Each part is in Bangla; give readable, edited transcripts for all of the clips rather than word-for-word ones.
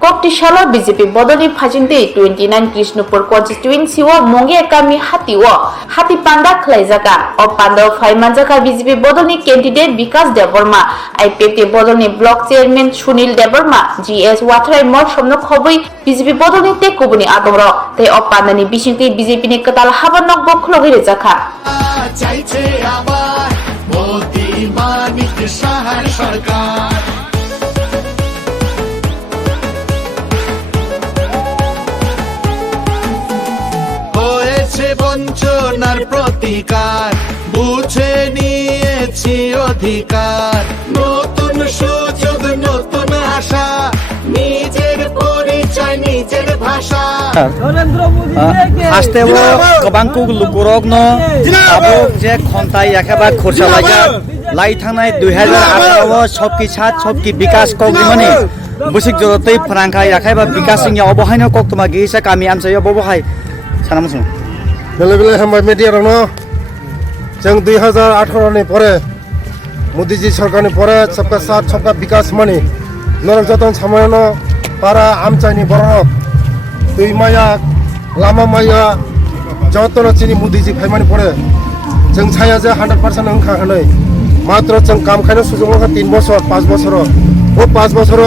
Koktishala BJP Bodoli Phajingde 29 Krishnupur constituency o Mongia Kami Hati o Hati Panda Khlaijaka o Panda Phaimanjaka BJP Bodoli candidate Vikas Deborma IPP Bodoli block chairman Sunil Deborma GS Watrai Mor Somno Khobui BJP Bodoli te Kubuni Adoro te o Pandani Bishingti BJP ni Katal Habanok Boklo Hirezaka চাইছে আবার মোদি মানিক সাহার সরকার হয়েছে বঞ্চনার প্রতিকার বুঝে নিয়েছি অধিকার নতুন সুযোগ নতুন আশা নিজের পরিচয় নিজের ভাষা Aste wo kabangku lukurok no abo je khontai yakaba khorsa laga lai thangnai 2018 o sobki sat sobki bikas kokrimani busik jorotei phrangka yakaiba bikas singya obohaino koktoma geisa kami amsayo bobohai sanamusung bele bele hambai media rano jeng 2018 ni pore modi ji sarkar ni pore sabka sat sabka bikas mani norok joton samayano para amchani borok tui maya lama maya jotono chini modi ji phaimani pore jeng chaya je 100% angkha hanai matro jeng kam khaino sujong ka 3 বছর 5 বছর o 5 বছর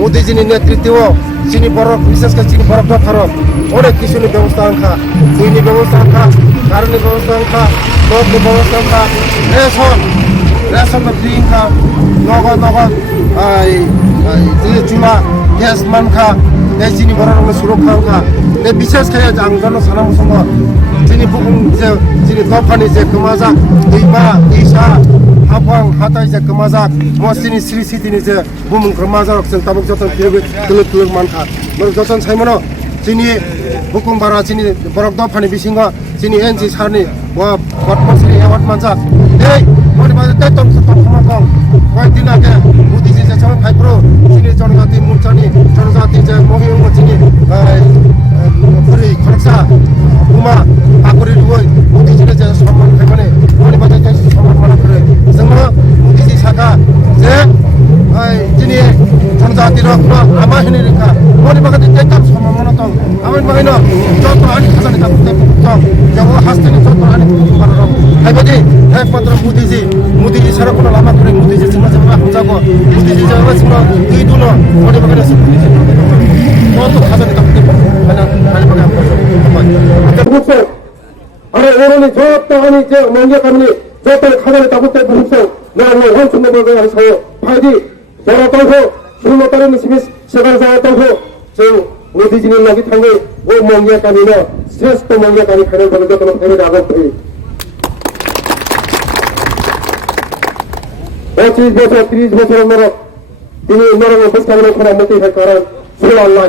modi ji ni netritwo chini borok বিশেষ করে chini borok tharo অনেক কিছু নি ব্যবস্থা angkha tui ni ব্যবস্থা angkha কারণ ni ব্যবস্থা angkha লোক ni ব্যবস্থা angkha রেশন free angkha নগদ ai চুলা গ্যাস মানখা চিনি বড় সুরক্ষা angkha 내 비슷하게 장전을 사람 무슨 거 진이 부분 이제 진이 덮하니 이제 그마작 이마 이샤 하방 하다 이제 그마작 뭐 진이 스리시티니 이제 부분 그마작 없은 따복 줬던 기억을 들을 많다 뭐 저선 살면은 진이 부분 바라 진이 버럭 덮하니 비신 거 진이 엔지 사니 뭐 버터스리 에워만작 에이 머리 맞을 때 똥 그만큼 거의 디나게 무디지 이제 처음 5% 진이 전가티 물자니 전사티 이제 모기 온 거 진이 우리 거력사 부마 아고리 루어 모디지를 제 선만 해만에 우리 바다 제 선만 그래 정말 모디지 사가 제 진이 전사티로 아마 해니까 우리 바다 제 선만 또 아마 마이너 저도 아니 가서는 다 저거 하스테니 저도 아니 바로 해보지 해파트로 모디지 사람으로 아마 그래 모디지 정말 하자고 모디지 저거 정말 이두노 우리 바다 저도 가서는 다 아니 오늘은 저또 아니 저 먼저 가니 저또 가서는 다 못해 보십시오 나는 원충도 먹어야 해서 파디 저러 떠서 술로 따르는 심이 시간사 떠서 저 모디지는 여기 탄거 오 멍게 가니나 스트레스도 멍게 가니 가는 거는 저도 배를 나가고 25বছর 30বছর মর তিনি নরম অবস্থানে খরা মতে কারণ ছিল আল্লাহ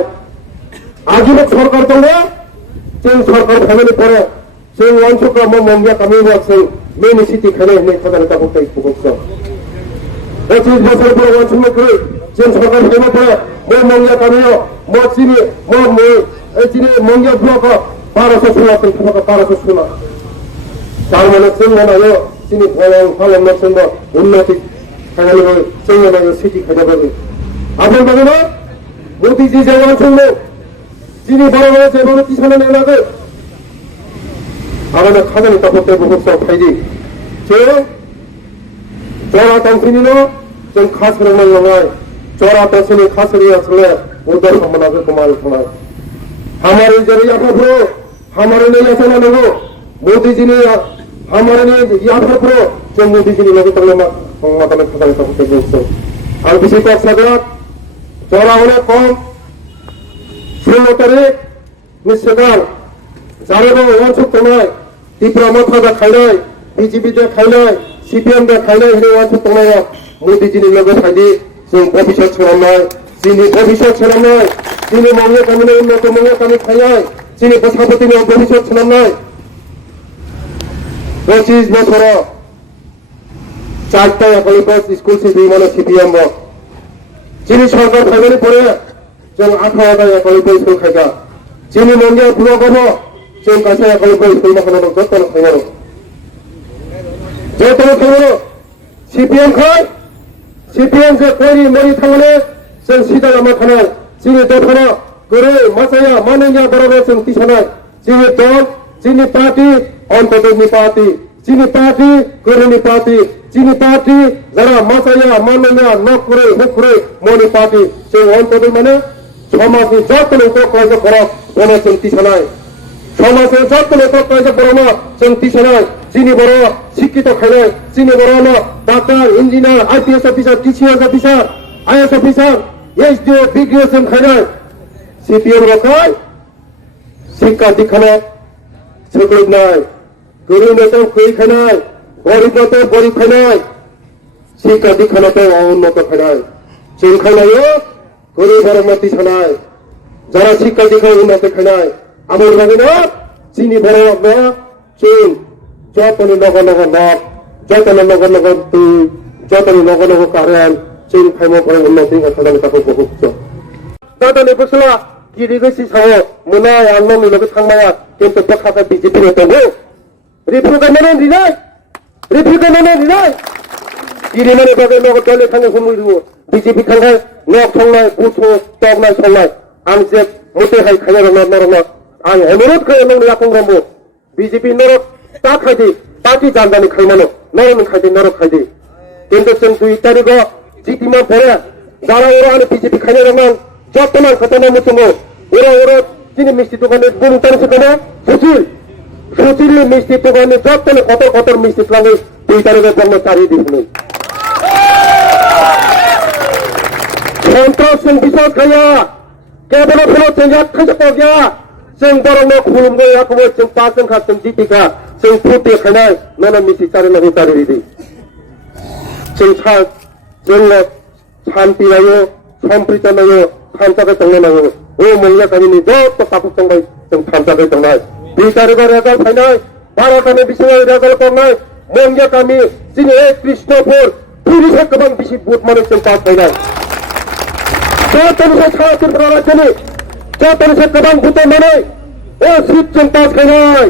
আজীবন সরকার তোলে সেই সরকার ফ্যামিলি পরে সেই অংশক্রম মঙ্গিয়া কামি আছে মেনে সিটি খেলে এনে খাদার তা করতে ইচ্ছুক 25 বছর পরে অংশগ্রহণ করে সেই সরকার ফ্যামিলি পরে মঙ্গিয়া কামিও মসজিদে এই চিনি মঙ্গিয়া ব্লক 1216 টাকা 1216 তার মানে সিংহনায় চিনি ফলন নসন্দ উন্নতি খালি সিংহনায় সিটি খাদাবে আপনার বাগানে মোদিজি যেমন শুনলো যিনি বড় বড় যেভাবে পিছনে নেলাগে আমাদের খাজানি তাপতে বহুত ফাইদি যে জরা টানছিনি না যে খাস করে নয় জরা টানছিনি খাস করে আসলে ওদের সম্মানকে কমাল শোনায় हमारे जरिए अपने हमारे नहीं ऐसा ना लोगो मोदी जी ने हमारे लिए यहाँ पर जो मोदी जी ने लोगों तक माता में खतरे का कुछ दोस्तों और किसी को सदरात जरा होने कौन ষোলো তারিখ নিশ্চিতাল যারা ওয়ানসুক তোমায় ত্রিপুরা মন্ত্রণা খাইলাই বিজেপিতে খাইলাই সিপিএম দে খাইলাই হিনে ওয়ানসুক তোমায় মোদিজিনি লোক খাইদি जों ভবিষ্যৎ ছেড়ানাই যিনি ভবিষ্যৎ ছেড়ানাই যিনি মঙ্গে কামিনে উন্নত মঙ্গে কামি খাইলাই যিনি বসাপতিনি ভবিষ্যৎ ছেড়ানাই 25 বছর চারটা একলিপস স্কুল সিপি মানে সিপিএম যিনি সরকার ফ্যামিলি পড়ে जों 18টা একলিপস স্কুল খাইকা যিনি মঙ্গে পুরো গব जों কাছে একলিপস স্কুল মাখানো যতন খাইনো যতন খাইনো সিপিএম খাই সিপিএম কে করি মরি থামলে जों सिदा लामा थानाय जोंनि दखाना गोरै मासाया मानैया बराबर जों थिसनाय जोंनि दल जोंनि पार्टी अन्तर्गतनि पार्टी जोंनि पार्टी गोरोंनि पार्टी जोंनि पार्टी যারা মাসায়া মানैया नखुरै हुखुरै मनि पार्टी जों अन्तर्गत माने समाजनि যত लोक কার্য করা বলে जों थिसनाय समाजनि যত लोक কার্য বড় जों थिसनाय जोंनि बर' शिक्षित खायनाय जोंनि बर' डाक्टार इन्जिनियार आईपीएस अफिसार टीसीएस अफिसार आईएएस अफिसार एसडीओ बीडीओ जों खायनाय सीपीएम रखाय शिक्षा दीक्षाना सोलोंनाय गोरोंनोथ' गैयै खायनाय गरिबनोथ' गरिब खायनाय शिक्षा दीक्षानाथ' उन्नत खायनाय जों खायनायो गोरिब आरो माति सानाय যারা শিক্ষা দীক্ষা উন্নত খায়নাय আমার বাগিনা চিনি বড় না जों যতনি নগর নগর নক যতনি নগর নগর তুই যতনি নগর নগর কারেন जों खायमो করে উন্নতি খায়নাय তাকে বহুত दादानि बोसोरा गिरिगोसि साव मोनाय आंनो मिलबो थांनाया किन्तु बखाखा बिजेपि ने दङ रिफु गायनानै दिनाय गिरिमाने बागै नगद दले थाङो हुमुरु बिजेपि थांनाय नक थांनाय बुसु तगनाय संनाय आं जे मते हाय खायना नरना आं अनुरोध खायो नोंनि आखंरामबो बिजेपि नरक ता खायदि पार्टी जानदानि खायमानो नरन खायदि नरक खायदि किन्तु जों 2 तारिखआव जितिमा परे जारा ओरानो बिजेपि खायना रंनां যতমান ঘটনা মুচুমো ওরা যিনি মিষ্টি দোকানে গুমতার সেখানে সুচিল মিষ্টি দোকানে যতনে কত মিষ্টি লাগে 2 তারিখের জন্য চারিয়ে দিন সন্ত্রাস বিষয় খাইয়া কেবল ফলো চেঞ্জার খাইতে পাওয়া जों बर'नो खुलुमगो याखौबो जों पासन खासन जितिका जों फुटे खायनाय नन मिथि चारिनाखौ चारिदि जों शान्ति नायो सम्प्रीति नायो थामसाखै थांनो नांगौ ओ मंगिया गामिनि जत पापक थांबाय जों थामसाखै थांनाय 2 तारिखआव रेजाल्ट फायनाय 12 तानि बिसिङाव रेजाल्ट करनाय मंगिया गामि जोंनि कृष्णपुर पुलिसा गोबां बिसि बुथ माने जों पास फायनाय जतनिफ्राय सा त्रिपुरा राज्योनि जतनिफ्राय गोबां बुथ माने ओ सिट जों पास फायनाय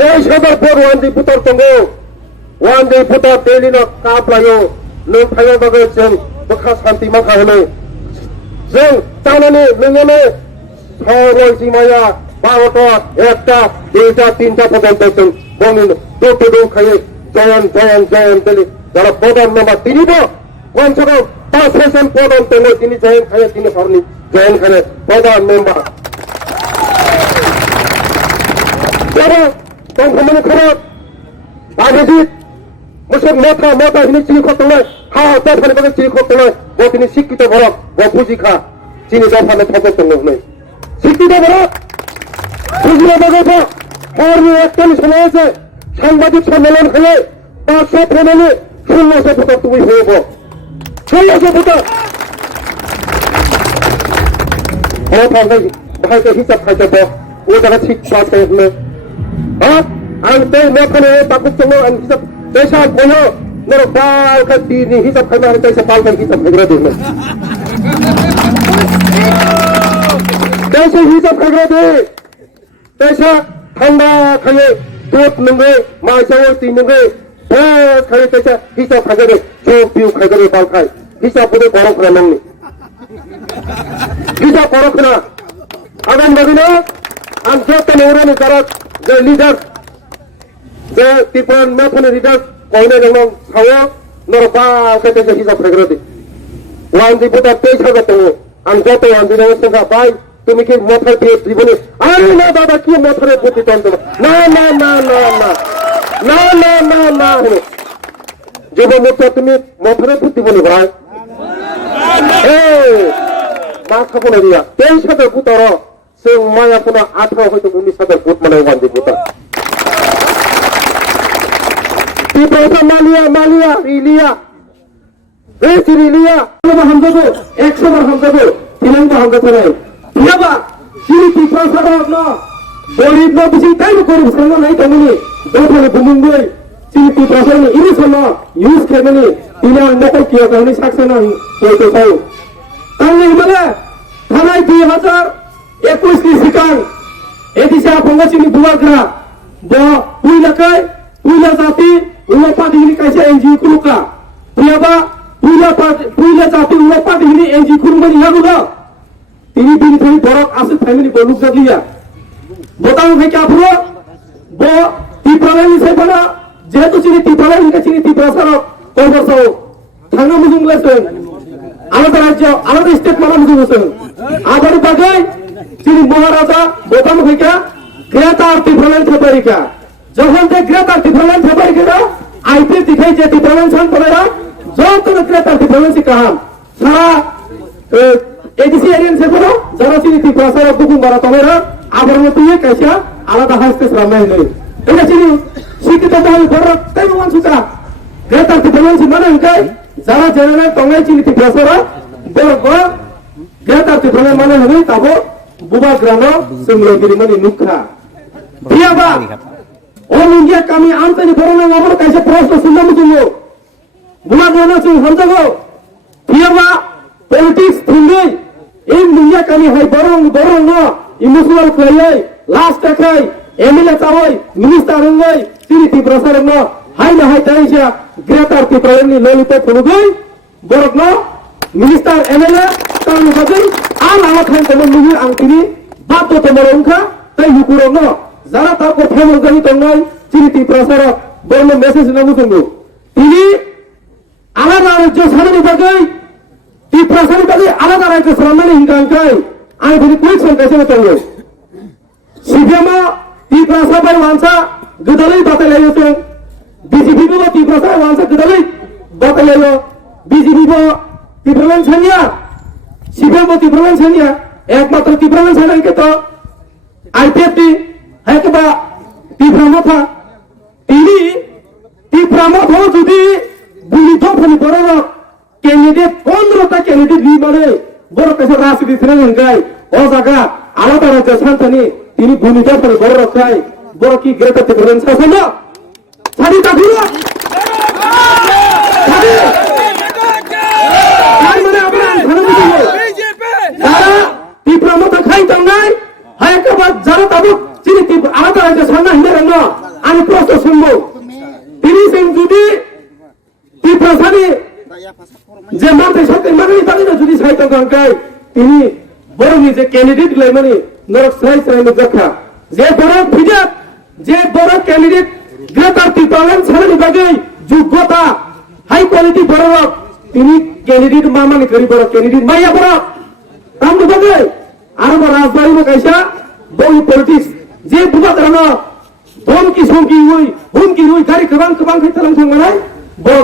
23,000 भोट वानदि भोटार दङ वानदि भोटार दिल्लीनो काप लायो नों फायनाय बागै जों बखा शान्ति माखा होनाय जों जानानै नोङो सरजिमाया 12टा 1टा 2टा 3टा পর্যন্ত जों বঙ্গের দুটো দৌখায়ে জয়ন দিলি যারা প্রধান মেম্বার তিনি তো পঞ্চগড় 5% প্রধান দল তিনি জয়ন খায়ে তিনি হরনি জয়ন খানে প্রধান মেম্বার যারা তখন খারাপ বাগেজিত मुसुक मोटा हिनी चिनी खतंनाय हा दफानि बागै चिनी खतंनाय बतिनि शिक्षित भरत बुजिखा चिनी दफानि थगत दंनै शिक्षित भरत बुजिनो बागै हरनि एकटानि समय আছে সাংবাদিক সম্মেলন হয়ে 500 ফেনেলে 1600 ভোটার তুমি হইব 1600 ভোটার ও থাঙ্গাই ভাইকে হিসাব খাইতে ও জায়গা ঠিক পাস হইবে হ্যাঁ আং তে মেখানে তাকুক চলো আং হিসাব Desa koyo nero bal kan tini hisap kami hari desa bal kan hisap kagura deh. Desa hisap kagura deh. Desa thanda kaya dot nunggu masawo ti nunggu bes kaya desa hisap kagura deh. Jok piu kagura bal kai. Hisap bude korok kena nangni. Hisap korok kena. Agan bagina ang jota neuron karak the leader. जे तिपन मेफन रिडर कोइने नंग खाओ नरबा कते से हिसाब खगरदि वान दि पुता पैसा गतो आं जतो आं दिनो संगा बाय तुमि के मथर पे जीवने अरे ना दादा की मथरे पुति तंत ना जब मुता तुमि मथरे पुति बने भाई ए मा खाबो नरिया पैसा दे पुतरो जों माया पुना 18 हयतो 19,000 पुत माने वान दि पुता Tipe Malia, Rilia, Rilia, Hamzago, Exomer Hamzago, Tilanga Hamzago, Yaba, Shiri Prasad, no, Boris no busy time to go to Sanga night only, don't have a Bumungu, Shiri Prasad, Irisana, use Kemini, Tina Mokokia, only Saxon, Photo. Only Mala, Hanai Hazar, Equus Sikan, Edisa Pongachini Buagra, the Pulakai, Pula Zati, Ulapa dihini kaisa NGO kuluka. Puyaba, Pula Zati Ulapa dihini CNG kurumani haguda tini bini thani borok asik family boluk jadliya botang khai kya phuro bo tipralani sai bana jehetu chini tipralani ka chini tiprasaro korboso thanga mujung lesen alada rajya alada state mala mujung lesen abari bagai chini maharaja botang khai kya greater tipralani thaparika যখন তে গ্রেটার ডিফারেন্স হবে কিনা আইপি দিখাই যে ডিফারেন্স হন করে যত গ্রেটার ডিফারেন্স কাম সারা এডিসি এরিয়ান সে বড় যারা চিনি ত্রিপুরা বুকুম বারা তোমরা আবার মতো ইয়ে কাইসা আলাদা হাসতে সামনে নেই এটা চিনি শিক্ষিত মহল বড় তাই মান সুতা গ্রেটার ডিফারেন্স মানে কাই যারা জেনারেল তোমরা চিনি ত্রিপুরা বড় বড় গ্রেটার ডিফারেন্স মানে হবে তাবো বুবা গ্রানো সুমরগিরি মানে নুখা বিয়াবা India kami ante ni borong ngabur kaisa prosto sundam tunggu. Bula gana sing hanjago. Tiaba politics thungai. India kami hai borong no emotional klayai last takai MLA tawai minister ngai siri ti brasar no hai na hai taisha greater ti prayani lollipop thugai borok no minister MLA tang bagai ala ala khan temen ni angtini bato temerongka tai hukurong no যারা তারপর ফেমস জানি তঙ্গাই চিনিতি প্রসারক বলল মেসেজ নামু তঙ্গু তিনি আলাদা রাজ্য সামনে বাগাই তি প্রসারক বাগাই আলাদা রাজ্য সামনে হিংকাঙ্কাই আমি বলি কুইকশন কাছে তঙ্গু সিপিএমা তি প্রসারক বাই ওয়ানসা গদলাই বাতালাইও তং বিজেপি বো তি প্রসারক ওয়ানসা গদলাই বাতালাইও বিজেপি বো তি প্রবলেম ছানিয়া সিপিএম বো তি প্রবলেম ছানিয়া একমাত্র তি প্রবলেম ছানিয়া তো IPFT Hekaba Tipramotha Tini Tipramotha যদি বুলিত ফলি বড় ক্যান্ডিডেট 15টা ক্যান্ডিডেট নি মানে বড় কাছে রাজনীতি ছিলেন গায় ও জায়গা আলাদা রাজ্য শান্তনি তিনি বুলিত ফলি বড় রাখাই বড় কি গ্রেটার ডিফারেন্স আছে না ছাড়ি তা দিল ছাড়ি তাই মানে আমরা ধারণা দিল বিজেপি যারা Tipramotha খাই তঙ্গাই হায়কাবা যারা তাবুক চিনি আলাদা রাজ্য সামনে হিন্দার না আমি প্রশ্ন শুনবো তিনি সিং যদি ত্রিপ্রাসাদে যে মাঠে সাথে মানে তাদের যদি সাহিত্য গাঙ্কায় তিনি বড় নিজে ক্যান্ডিডেট লাই মানে নরক সাই সাই দেখা যে বড় ফিজাত যে বড় ক্যান্ডিডেট গ্রেটার ত্রিপুরান সামনে বাগে যোগ্যতা হাই কোয়ালিটি বড় তিনি ক্যান্ডিডেট মানে করি বড় ক্যান্ডিডেট মাইয়া বড় কাম বাগে আর বড় রাজবাড়ি কাইসা বড় পলিটিক্স যে বুবা কারণ ধমকি সমকি হুমকি গাড়ি কবাং খাই তালাং থাঙ্গানাই বড়